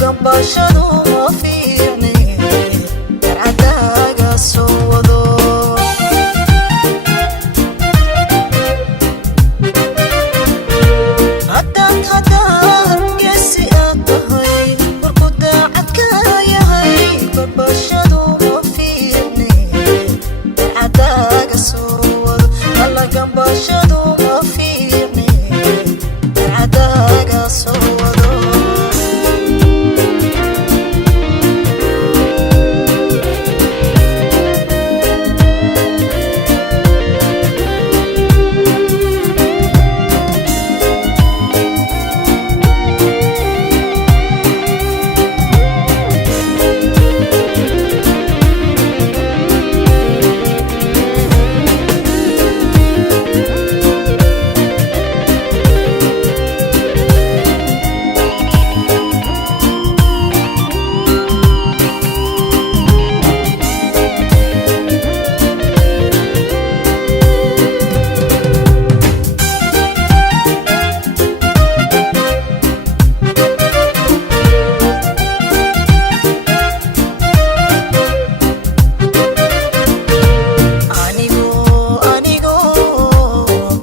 gambashadu ma fiicne garcadaaga soo wado haddaad geesi aad tahay warku daacadka yahay gambashadu ma fiicne garcadaaga soo wado alla gambashadu ma fiicne garcadaaga soo wado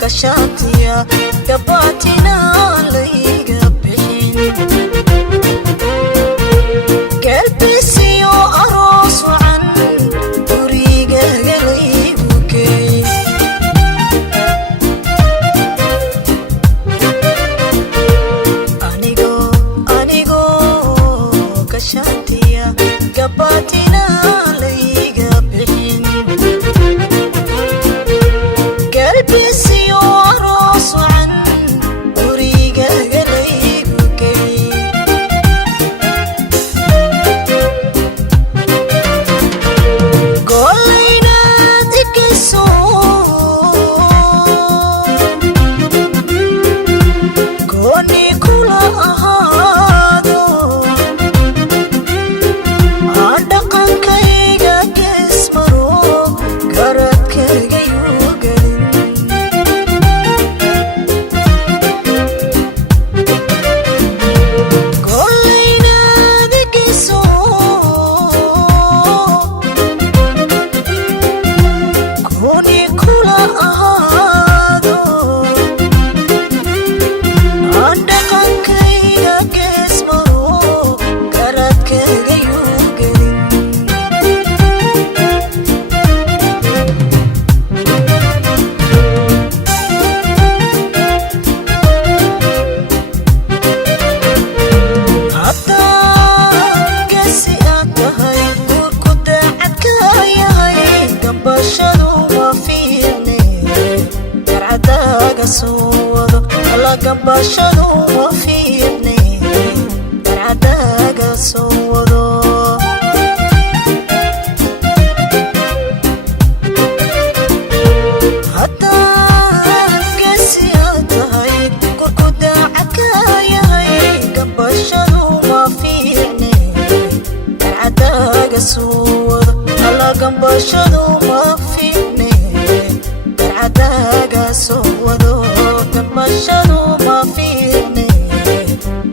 Shantiya gabatina layga bixin galbisiyo aroos wacan gurigaaga laygu geyn anigoo ka shantiya gabatina layga bixin galbisiyo aroos wacan gurigaaga laygu geyn golaynaad igeyso gooni kula ahaado aan dhaqankayga gees maro garadkayga yuu gelin golaynaad igeyso gooni kula ahaado aan dhaqankayga gees maro garadkayga yuu gelin haddaad geesi aad tahay guurku daacadka yahay gambashadu ma fiicne garcadaaga soo wado alla gambashadu ma fiicne garcadaaga soo wado haddaad geesi aad tahay guurku daacadka yahay gambashadu ma fiicne garcadaaga soo wado alla gambashadu ma fiicne garcadaaga soo wado gambashadu ma fiicne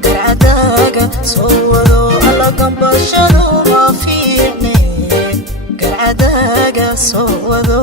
garcadaaga soo wado alla gambashadu ma fiicne garcadaaga soo wado